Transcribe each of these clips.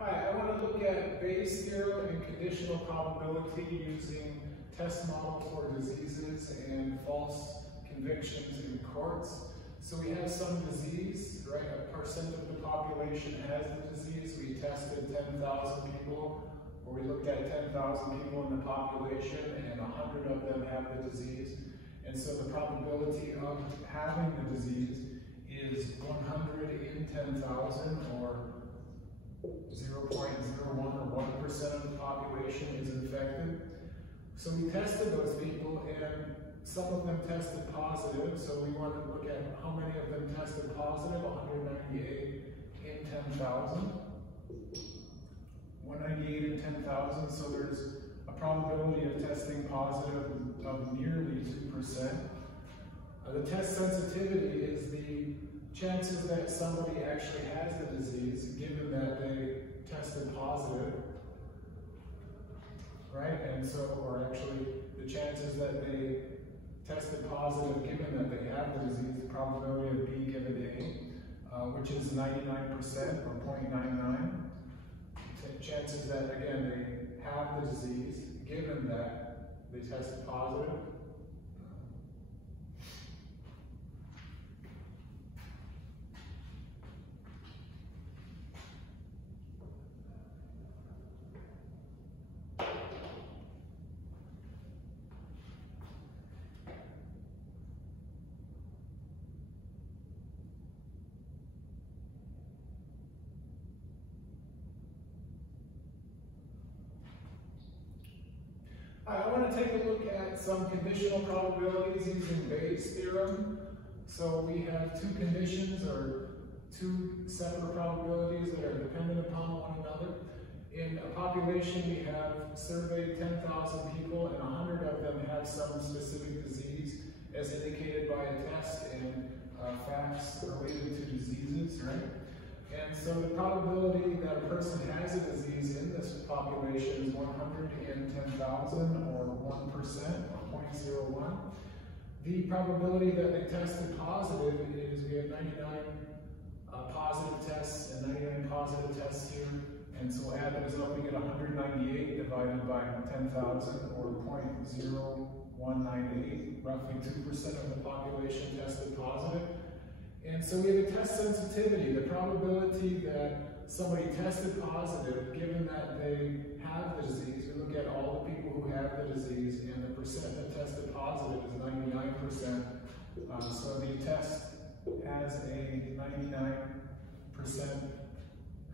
Hi, I want to look at Bayes' theorem and conditional probability using test models for diseases and false convictions in courts. So we have some disease, right? A percent of the population has the disease. We tested 10,000 people, or we looked at 10,000 people in the population, and 100 of them have the disease. And so the probability of having the disease is 100 in 10,000, or 0.01 or 1% of the population is infected. So we tested those people, and some of them tested positive. So we want to look at how many of them tested positive. 198 in 10,000. 198 in 10,000. So there's a probability of testing positive of nearly 2%. The test sensitivity is the chances that somebody actually has the disease, given that they tested positive, right? And so, or actually, the chances that they tested positive, given that they have the disease, the probability of B given A, which is 99% or 0.99. Chances that, again, they have the disease, given that they tested positive. I want to take a look at some conditional probabilities using Bayes' theorem. So we have two conditions, or two separate probabilities that are dependent upon one another. In a population, we have surveyed 10,000 people, and 100 of them have some specific disease, as indicated by a test and facts related to diseases, right? And so the probability that a person has a disease in this population is 100 in 10,000, or 1%, or 0.01. The probability that they tested positive is, we have 99 positive tests and 99 positive tests here. And so we'll add those up, we get 198 divided by 10,000, or 0.0198, roughly 2% of the population tested positive. And so we have a test sensitivity, the probability that somebody tested positive, given that they have the disease. We look at all the people who have the disease, and the percent that tested positive is 99%. So the test has a 99%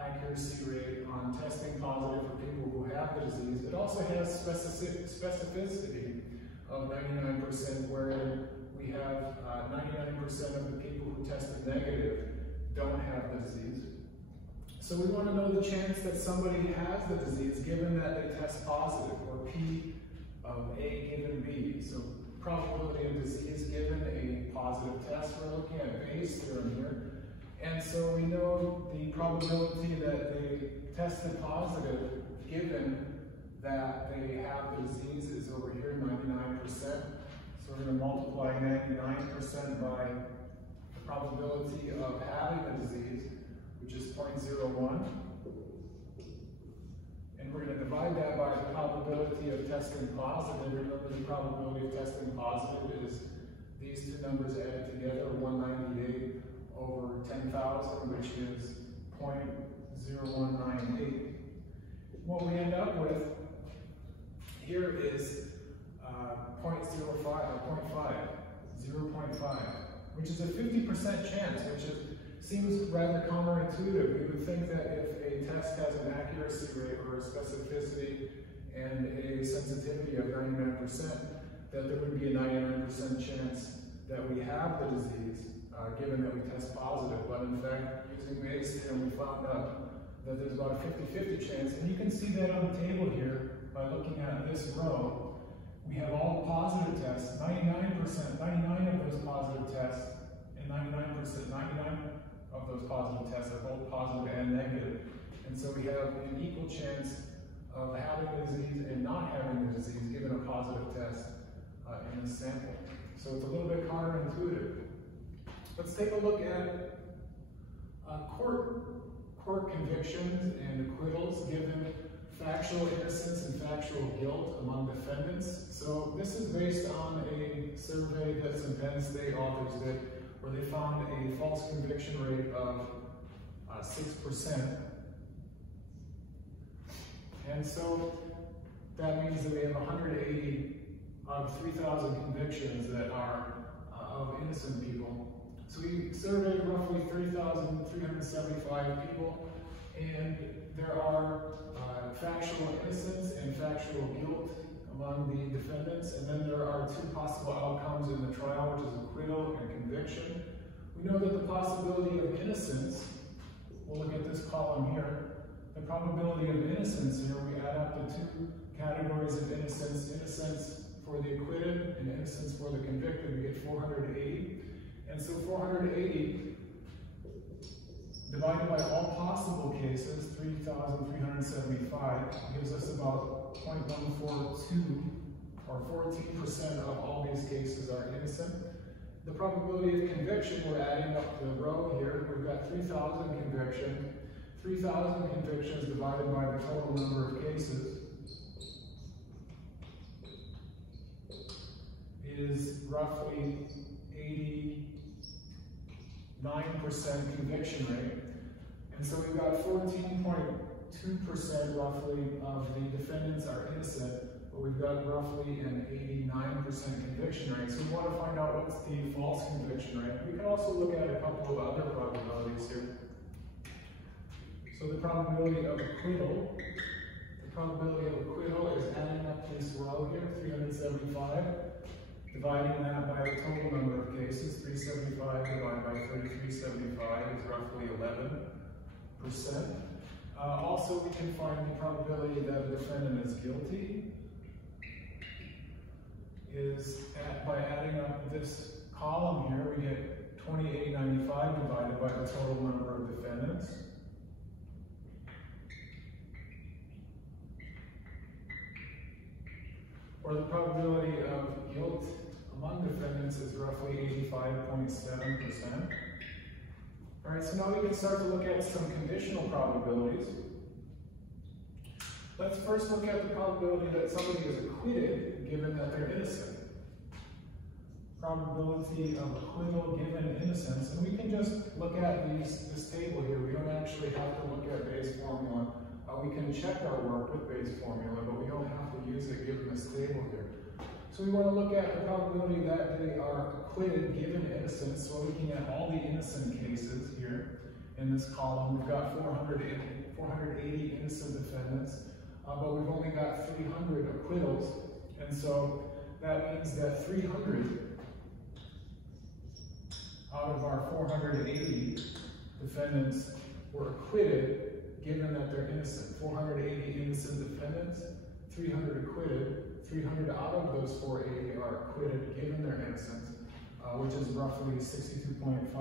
accuracy rate on testing positive for people who have the disease. It also has specificity of 99%, where we have 99% of the people who tested negative don't have the disease. So we want to know the chance that somebody has the disease, given that they test positive, or P of A given B. So probability of disease given a positive test. We're looking at Bayes' theorem here. And so we know the probability that they tested positive, given that they have the disease, is over here, 99%. So we're going to multiply 99% by the probability of having the disease, which is 0.01. And we're going to divide that by the probability of testing positive. Remember, the probability of testing positive is these two numbers added together, 198 over 10,000, which is 0.0198. What we end up with here is 0.05 or 0.5, which is a 50% chance, which seems rather counterintuitive. We would think that if a test has an accuracy rate, or a specificity, and a sensitivity of 99%, that there would be a 99% chance that we have the disease, given that we test positive. But in fact, using Bayes' theorem, we found out that there's about a 50-50 chance. And you can see that on the table here by looking at this row. We have all the positive tests, 99% of those positive tests, and 99% of those positive tests are both positive and negative. And so we have an equal chance of having the disease and not having the disease, given a positive test in this sample. So it's a little bit counterintuitive. Let's take a look at court court convictions and acquittals given factual innocence and factual guilt among defendants. So this is based on a survey that some Penn State authors did, where they found a false conviction rate of 6%. And so that means that we have 180 out of 3,000 convictions that are of innocent people. So we surveyed roughly 3,375 people, and there are factual innocence and factual guilt among the defendants, and then there are two possible outcomes in the trial, which is acquittal and conviction. We know that the possibility of innocence, we'll look at this column here, the probability of innocence here, we add up the two categories of innocence, innocence for the acquitted and innocence for the convicted, we get 480. And so 480 divided by all possible cases, 3,375, gives us about 0.142, or 14% of all these cases are innocent. The probability of conviction, we're adding up the row here. We've got 3,000 convictions. 3,000 convictions divided by the total number of cases is roughly 89% conviction rate. And so we've got 14.2% roughly of the defendants are innocent, but we've got roughly an 89% conviction rate. So we want to find out what's the false conviction rate. We can also look at a couple of other probabilities here. So the probability of acquittal. The probability of acquittal is adding up this row here, 375, dividing that by the total number of cases. 375 divided by 3375 is roughly 11%. Also, we can find the probability that a defendant is guilty is by adding up this column here, we get 2895 divided by the total number of defendants. Or the probability of guilt among defendants is roughly 85.7%. All right, so now we can start to look at some conditional probabilities. Let's first look at the probability that somebody is acquitted given that they're innocent. Probability of acquittal given innocence. And we can just look at this table here. We don't actually have to look at Bayes' formula. We can check our work with Bayes' formula, but we don't have to use it given this table here. So we want to look at the probability that they are acquitted given innocence. So we're looking at all the innocent cases here in this column. We've got 480 innocent defendants, but we've only got 300 acquittals. And so that means that 300 out of our 480 defendants were acquitted given that they're innocent. 480 innocent defendants, 300 acquitted. 300 out of those 480 are acquitted given their innocence, which is roughly 62.5%,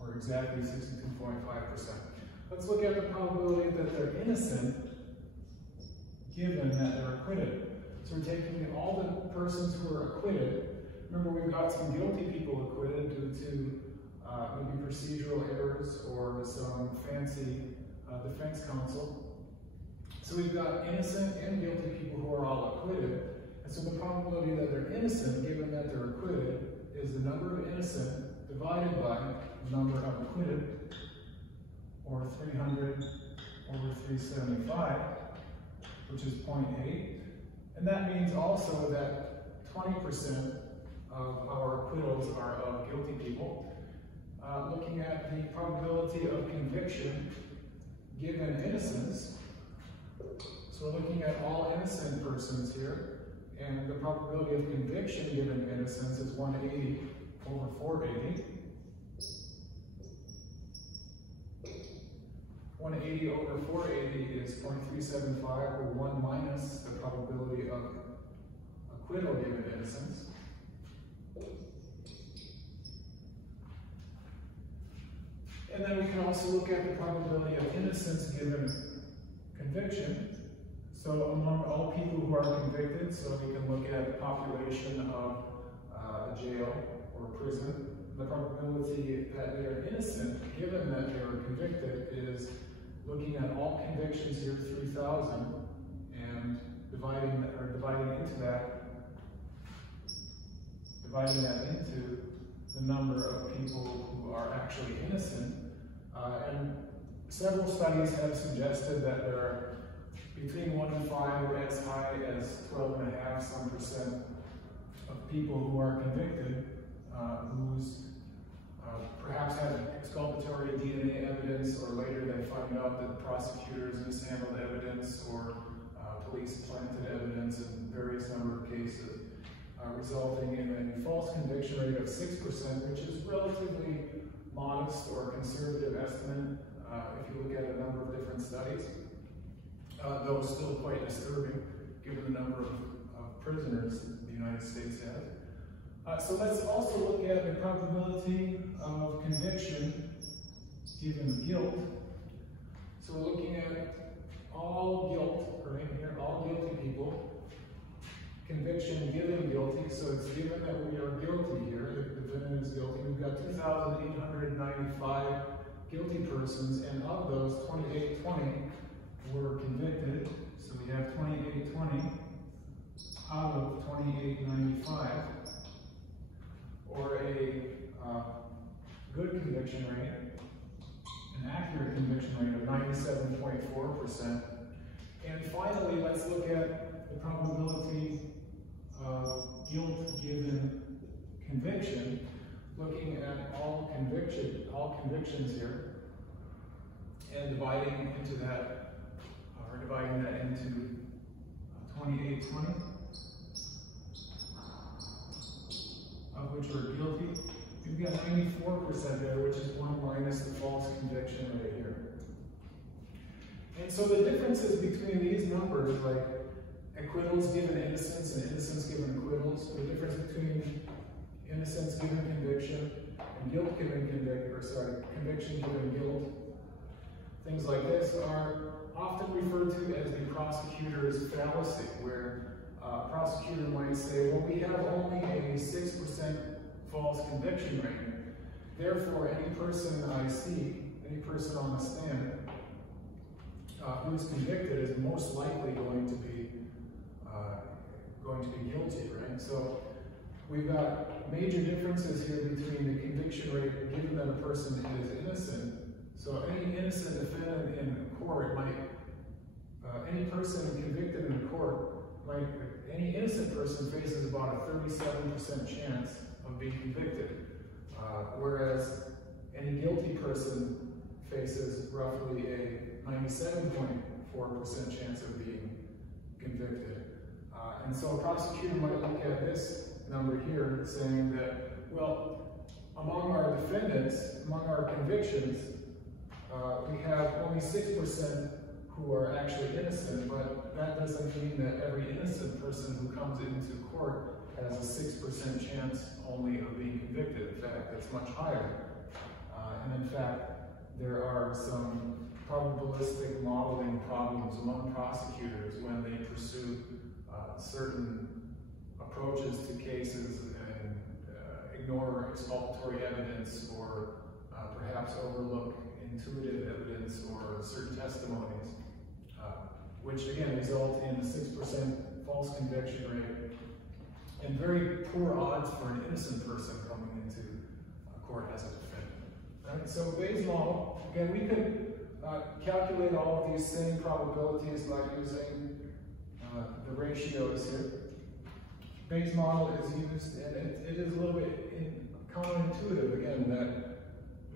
or exactly 62.5%. Let's look at the probability that they're innocent given that they're acquitted. So we're taking all the persons who are acquitted. Remember, we've got some guilty people acquitted due to maybe procedural errors or some fancy defense counsel. So we've got innocent and guilty people who are all acquitted. And so the probability that they're innocent, given that they're acquitted, is the number of innocent divided by the number of acquitted, or 300 over 375, which is 0.8. And that means also that 20% of our acquittals are of guilty people. Looking at the probability of conviction given innocence, so we're looking at all innocent persons here, and the probability of conviction given innocence is 180 over 480. 180 over 480 is 0.375, or 1 minus the probability of acquittal given innocence. And then we can also look at the probability of innocence given conviction. So among all people who are convicted, so we can look at the population of a jail or prison, the probability that they are innocent, given that they were convicted, is looking at all convictions here, 3,000, and dividing that into the number of people who are actually innocent. And several studies have suggested that there are between 1 and 5 or as high as 12.5% some of people who are convicted whose perhaps have exculpatory DNA evidence, or later they find out that prosecutors mishandled evidence, or police planted evidence in various number of cases, resulting in a false conviction rate of 6%, which is relatively modest or conservative estimate if you look at a number of different studies, though still quite disturbing given the number of prisoners the United States has. So let's also look at the probability of conviction given guilt. So we're looking at all guilt, right here, all guilty people. Conviction given guilty, so it's given that we are guilty here, the defendant is guilty. We've got 2,895 guilty persons, and of those, 2,820 were convicted. So we have 2,820 out of 2,895, or a good conviction rate, an accurate conviction rate of 97.4%. And finally, let's look at the probability of guilt given conviction, looking at all convictions here, and dividing that into 2,820, of which are guilty. We've got 94% there, which is 1 minus the false conviction rate here. And so the differences between these numbers, like acquittals given innocence and innocence given acquittals, the difference between innocence given conviction and guilt given conviction given guilt, things like this are often referred to as the prosecutor's fallacy, where a prosecutor might say, well, we have only a 6% false conviction rate. Therefore, any person I see, any person on the stand who is convicted is most likely going to be guilty, right? So we've got major differences here between the conviction rate given that a person is innocent. So any innocent defendant in court might, any person convicted in court might, any innocent person faces about a 37% chance of being convicted, whereas any guilty person faces roughly a 97.4% chance of being convicted. And so a prosecutor might look at this number here saying that, well, among our defendants, among our convictions, we have only 6% who are actually innocent, but that doesn't mean that every innocent person who comes into court has a 6% chance only of being convicted. In fact, it's much higher. And in fact, there are some probabilistic modeling problems among prosecutors when they pursue certain approaches to cases and ignore exculpatory evidence, or perhaps overlook intuitive evidence or certain testimonies, which again result in a 6% false conviction rate and very poor odds for an innocent person coming into court as a defendant. Right? So Bayes' model, again, we could calculate all of these same probabilities by using the ratios here. Bayes' model is used, and it is a little bit counterintuitive, again, that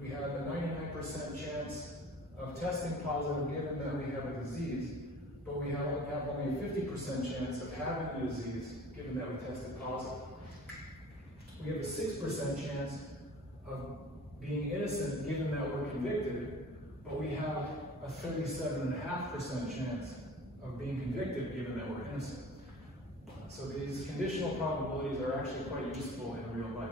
we have a 99% chance of testing positive given that we have a disease, but we have only a 50% chance of having the disease given that we tested positive. We have a 6% chance of being innocent given that we're convicted, but we have a 37.5% chance of being convicted given that we're innocent. So these conditional probabilities are actually quite useful in real life.